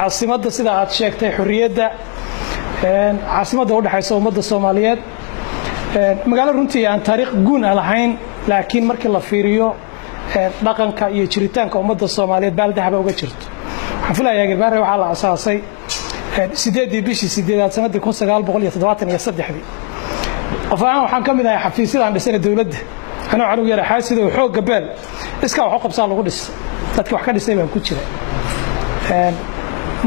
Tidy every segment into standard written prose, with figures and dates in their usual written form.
caasimadda sida aad sheegtay xurriyadda caasimadda u dhaxaysa ummadda Soomaaliyeed magaalo runtii aan taariikh guun lahayn laakiin markii la fiiriyo dhaqanka iyo jiritaanka ummadda Soomaaliyeed baaldahaba uga jirto waxaan filayaa Garbaare waxa la asaasay 8 bishii 8 sanadii 1973 qofaan waxaan ka mid ahay xafiisyada dhisay dawladda anoo caruur yar xaasido xoog gabal iska wax qabsaa lagu dhisay dadka wax ka dhisay baan ku jira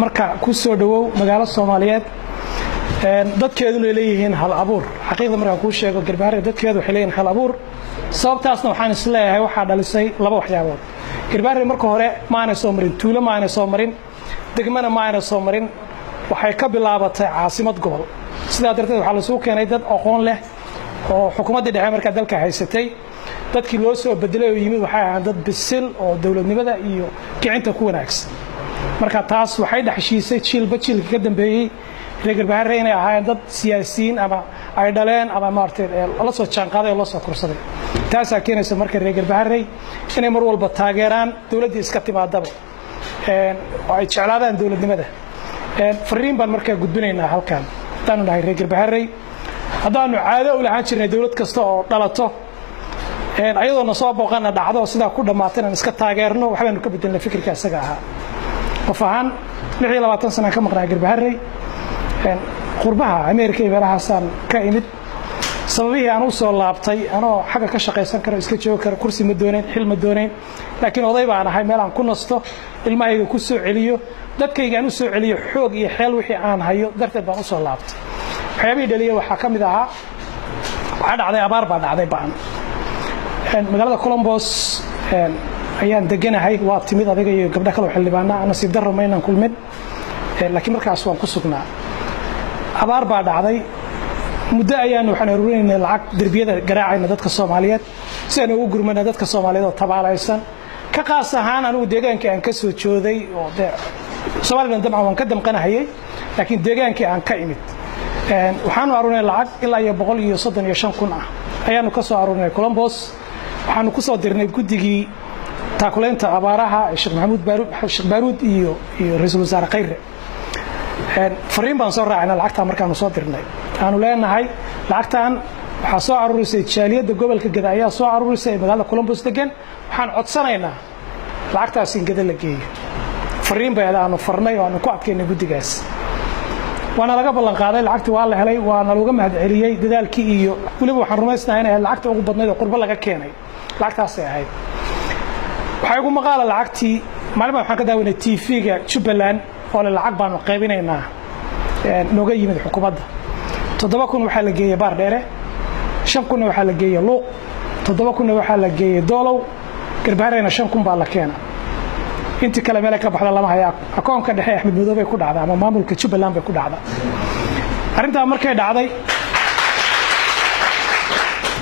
marka ku soo dhawow magaalo Soomaaliyeed dadkeedu leeyihiin hal abuur xaqiiqda markaan ku sheego Garbaare dadkeedu waxay leeyihiin hal abuur sababtaasna waxaan isleeyahay waxa dhalisay laba waxyaabood Garbaare marka hore ma aanay soo marin tuulo ma aanay soo marin degmana ma aanay soo marin waxay ka bilaabatay caasimad gobol sidaa darteed waxa la soo keenay dad aqoon leh oo xukuumadda dhexe marka dalka haysatay dadkii loo soo bedelay oo yimid waxay ahaayeen dad bisil oo dawladnimada iyo kicinta ku wanaagsan marka taas waxay dhaxshiisay jiilba jiilka ka dambeeyay reer Garbaare inay ahaayeen dad siyaasiyiin ama ay dhaleen ama maartay la soo jaanqaaday oo la soo kursaday taas ayaa keenaysa marka reer Garbaare inay mar walba taageeraan dawladda iska timaadaba oo ay jeclaadaan dawladnimada fariin baan markaa gudbinaynaa halkan taanu nahay reer Garbaare haddaanu caado u lahaan jirnay dawlad kasta oo dhalato ayadoo soo booqana dhacdo sida ku dhamaatay in iska taageerno waxbaanu ka bedelnay fikirka isaga ahaa qof ahaan 26 sano ka maqnaa Garbaare qurbaha Ameerika iyo meelahaasaan ka imid sababihii aan u soo laabtay anoo xagga ka shaqaysan karo iska joogo karo kursi ma doonayn xil ma doonayn laakiin oday baan ahay meel aan ku nasto ilmahayga ku soo celiyo dadkayga aan u soo celiyo xoog iyo xeel wixii aan hayo darteed baan u soo laabtay waxyaabihii dhaliya waxaa ka mid ahaa waxaa dhacday abaar baa dhacday baan magaalada Columbus ayaan deganahay waa timid adiga iyo gabdho kale oo xildhibaana nasiib darro ma inaan kulmin laakiin markaas waan ku sugnaa abaar baa dhacday muddo ayaan waxaan ururinay lacag darbiyada garaacayna dadka Soomaaliyeed si aan ugu gurmana dadka Soomaaliyeed oo tabaalaysan ka qaas ahaan anigu deegaanka aan ka soo jooday oo Soomaaliland dabcan waan ka damqanahayay laakiin deegaankii aan ka imid waxaan ururinay lacag ilaa 135,000 ayaanu ka soo ururinay Columbus waxaanu ku soo dirnay guddigii taakuleynta abaaraha Sheekh Maxamuud Baaruud iyo Ra'iisul Wasaare Khayre fariin baan soo raacnay lacagta markaan soo dirnay aanu leenahay lacagtan waxa soo aruurisay jaaliyada gobolka Gada ayaa soo aruurisay magaalada Columbus degan waxaan codsanaynaa lacagtaas in Gada la geeyo fariin bay aanu farnay oo aanu ku adkeynay guddigaas waana laga ballan qaaday lacagti waa la helay waana laga mahad celiyay dadaalkii iyo waliba waxaan rumaysnahay inay lacagta ugu badnayd oo qurbo laga keenay lacagtaas ay ahayd waxay ugu maqaala lacagtii maalin waxaan ka daawanay TV-ga Jubbaland oo lacag baan qaybinaynaa nooga yimid xukuumadda 7,000 waxa la geeyay baar dheere 5,000 waxa la geeyay luuq 7,000 waxa la geeyay doolow Garbaarena 5,000 baa la keenay inta kale meel ka baxda lama haya akoonka dhexe Axmed Madoobe ay ku dhacday ama maamulka Jubbaland bay ku dhacday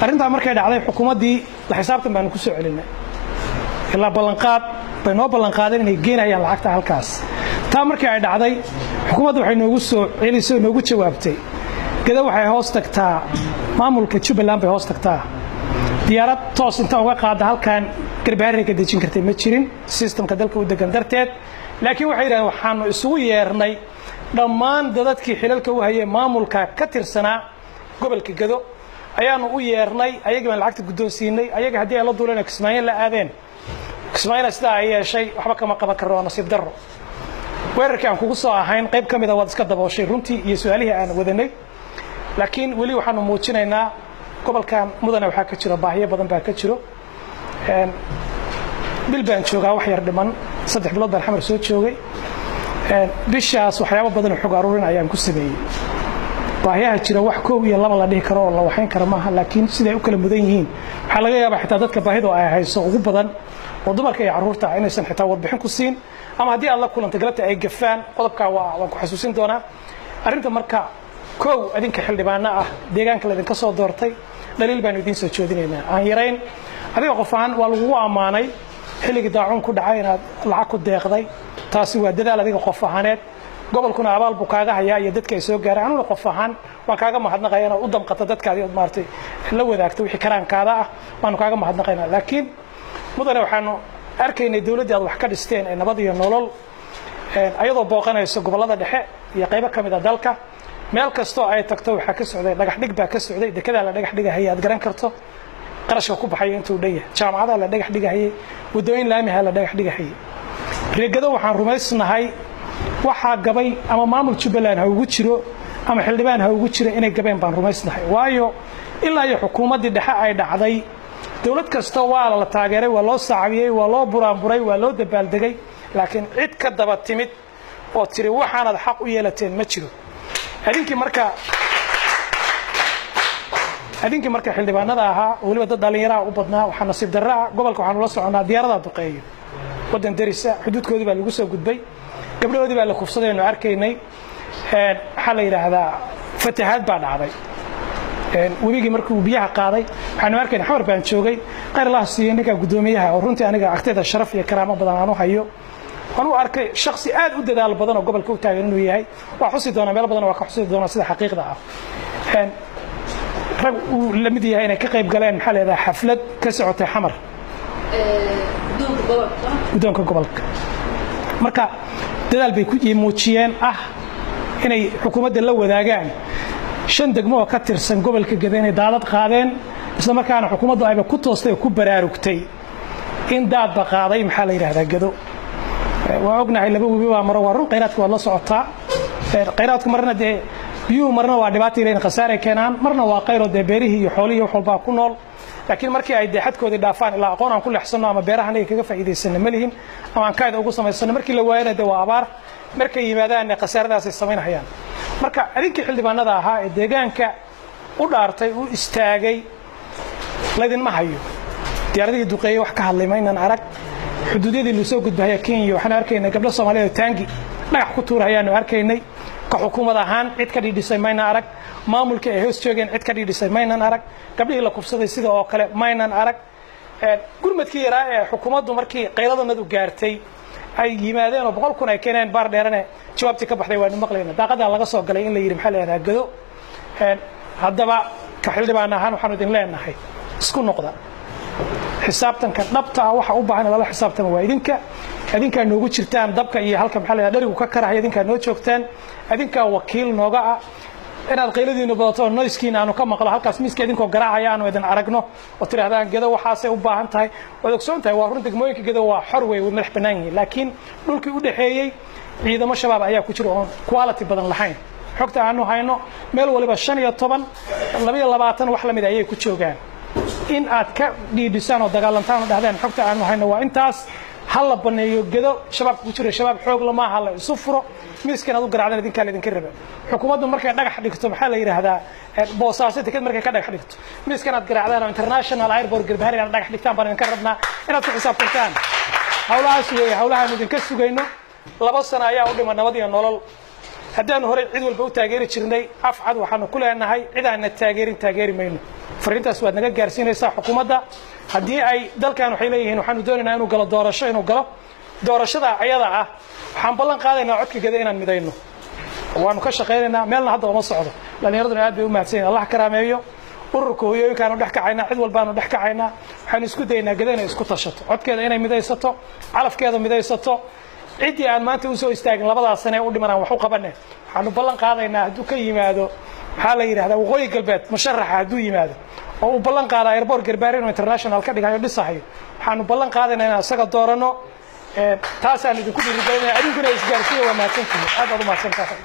arinta markay dhacday xukuumaddii la xisaabtan baan ku soo celinay ilaa ballanqaad bay noo ballanqaadeen inay geenayaan lacagta halkaas taa markii ay dhacday xukuumaddu waxay noogu soo celisay noogu jawaabtay Gada waxay hoos tagtaa maamulka Jubbaland bay hoos tagtaa diyaarad toos inta uga qaada halkan Garbaare ka dejin kartay ma jirin systemka dalka u degan darteed laakiin waxay yiraahdeen waxaanu isugu yeernay dhammaan dadkii xilalka u hayay maamulka ka tirsanaa gobolka Gado ayaanu u yeernay ayaga lacagta guddoonsiinay ayaga hadii ay la duuleen Kismaayo la aadeen Kismaayo sidaa ay yeeshay waxba kama qaban karo nasiib darro weerarkii aan kugu soo ahayn qayb kamid ah wad iska dabooshay runtii iyo su'aalihii aan wadanay laakiin wali waxaanu muujinaynaa gobolkan mudane waxa ka jira baahiyo badan baa ka jiro bil baan joogaa wax yar dhiman 3 bilood baan xamar soo joogay bishaas waxyaabo badan oo xog aruurin ayaan ku sameeyay baahiyaha jira wax koob iyo laba la dhihi karo oo la waxayn karo maaha laakiin siday u kala mudan yihiin waxa laga yaabaa xitaa dadka baahidu ay hayso ugu badan oo dumarka iyo carruurta inaysan xitaa warbixin ku siin ama haddii aad la kulantay galabta ay gafaan qodobka waan ku xasuusin doonaa arrinta marka koow adinka xildhibaana ah deegaanka la idinka soo doortay daliil baan idin soo joodinaynaa aan yarayn adiga qofaan waa lagu amaanay xilligii daacun ku dhacay inaad lacag ku deeqday taasi waa dadaal adiga qof ahaaneed gobolkuna abaal buu kaaga hayaa iyo dadka ay soo gaareen anuna qof ahaan waan kaaga mahadnaqaynaa u damqata dadkaadii oo maartay la wadaagto wixii karaankaada ah waan kaaga mahadnaqaynaa laakiin mudane waxaanu arkaynay dawladda aad wax ka dhisteen ee nabad iyo nolol ayadoo booqanayso gobolada dhexe iyo qaybo ka mid ah dalka meel kastoo ay tagto waxaa ka socday dhagax dhig baa ka socday dekedaa la dhagax dhigahayay aad garan karto qarashka ku baxaya intuu dhan yahay jaamacadaha la dhagax dhigahayay waddooyin laamiha la dhagax dhigahayay reegado waxaan rumaysnahay waxaa gabay ama maamul Jubbaland ha ugu jiro ama xildhibaan ha ugu jiro inay gabeen baan rumaysnahay waayo ilaa iyo xukuumaddii dhexe ay dhacday dawlad kasta waa la taageeray waa loo saaciyay waa loo buraanburay waa loo dabaaldegay laakiin cid ka daba timid oo tiri waxaanad xaq u yeelateen ma jiro adinkii marka xildhibaanada ahaa waliba dad dhalinyaro u badnaa waxa nasiib darraa gobolka waxaan ula soconaa diyaarada duqeeyo wadan darisa xuduudkoodii baa lagu soo gudbay gabdhahoodii baa la kufsaday oo arkaynay waxa la yiraahdaa fatahaad baa dhacday wabigii markuu biyaha qaaday waxaan arkaynay xawar baan joogay qayr Allah siiyay ninka gudoomiyaha oo runtii aniga agteeda sharaf iyo karaamo badan aan u hayo waxaan u arkay shakhsi aad u dadaal badan oo gobolka u taagan inuu yahay waa xusi doona meel badan waa ka xusi doona sida xaqiiqda ah rag uu la mid yahay inay ka qayb galeen maxaa leedahay xaflad ka socotay xamar gudoonka gobolka marka dadaal bay ku muujiyeen inay xukuumadda la wadaagaan 5 degmo oo ka tirsan gobolka Gaza inay daadad qaadeen isla markaana xukuumaddu ay ku toostay ku baraarugtay in daad ba qaaday maxaa la yiraahdaa Gado waa ognahay laba webi waa maro waa run qeyraadka waa la socotaa qeyraadku marna dee biyuhu marna waa dhibaato ilaa khasaare keenaan marna waa qaylo dee beerihii iyo xoolihii wax walba ku nool laakiin markii ay deexadkoodii dhaafaan ilaa aqoon aan ku leexsano ama beerahan ay kaga faa'iideysan ma lihin ama aan kayd ugu samaysano markii la waayana dee waa abaar markay yimaadaan khasaaradaas ay sameynayaan marka adinkii xildhibaanada ahaa ee deegaanka u dhaartay u istaagay laydin ma hayo diyaaradii duqeeyay wax ka hadlay ma inaan arag xuduudiyadii loo soo gudbaya Kenya waxaan arkaynay gabdho Soomaaliyeed taangi dhagax ku tuurayaan arkaynay ka xukuumad ahaan cid ka dhidhisay mayna arag maamulka ay hoos joogeen cid ka dhidhisay mayna arag gabdhihii la kufsaday sida oo kale mayna arag gurmadkii yaraa ee xukuumaddu markii qayladoodu gaartay ay yimaadeen oo 100 kun ay keeneen baar dheerane jawaabtii ka baxday waan maqlaynaa daaqada laga soo galay in la yiri maxaa la yiraahdaa Gado haddaba ka xildhibaan ahaan waxaan idin leenahay isku noqda xisaabtanka dhabta waxa u baahan la xisaabtan waa idinka noogu jirtaan dabka iyo halka maxaa la yiraahdaa dharigu ka karahay idinka noo joogtaan idinka wakiil nooga ah inaad qayladiina badato noiskiina aanu ka maqlo halkaas miiska idinkoo garaacaya aanu idin aragno oo tiraahdaan Gado waxaasay u baahan tahay wada ogsoon tahay waa run degmooyinka Gado waa xor way madax banaan yihiin laakiin dhulkii u dhaxeeyay ciidamo shabaab ayaa ku jira oo quality badan lahayn xogta aanu hayno meel waliba 15 22 wax la mid ayay ku joogaan in aad ka dhiidhisaan oo dagaalantaan oo dhahdaan xogta aanu hayno waa intaas hal la baneeyo Gado shabaab ku jira shabaab xoog lama aha la isu furo miiskana u garaacdan idinka raba xukuumaddu markay dhagax dhigto maxaa la yiraahdaa boosaaso tikad markay ka dhagax dhigto miiskana aad garaacdaan international airport garbaariga dhagax dhigtaan baan idinka rabnaa inaad ku xisaabtantaan hawlaha idinka sugayno 2 sano ayaa u dhiman nabad iyo nolol haddaan hore cid walba u taageeri jirnay afcad waxaanu ku leenahay cid aan taageeri mayno fariintaas waad naga gaarsiinaysaa xukuumadda haddii ay dalkan waxay leeyihiin waxaanu doonaynaa inuu galo doorashada ayada waxaan ballan qaadaynaa codka Gado inaan midayno waanu ka shaqeynaynaa meelna hadda uma socdo dhalinyaradu aad bay u mahadsan Allah karaameeyo ururka hooyooyinkaanu dhex kacaynaa cid walbaanu dhex kacaynaa waxaan isku daynaa Gado inay isku tashato codkeeda inay midaysato calafkeeda midaysato cidii aan maanta u soo istaagin 2 sano u dhimanaan wax u qabanay waxaanu ballan qaadaynaa hadduu ka yimaado maxaa la yiraahdaa waqooyi galbeed musharaxa hadduu yimaado oo uu ballan qaadaa airport garbaarino international ka dhigayo dhisahayo waxaanu ballan qaadaynaa inaan isaga doorano taasaan idinku dhiirigelinayaa idinkuna isgaarsiiyo waa mahadsantihiin aad u mahadsantahay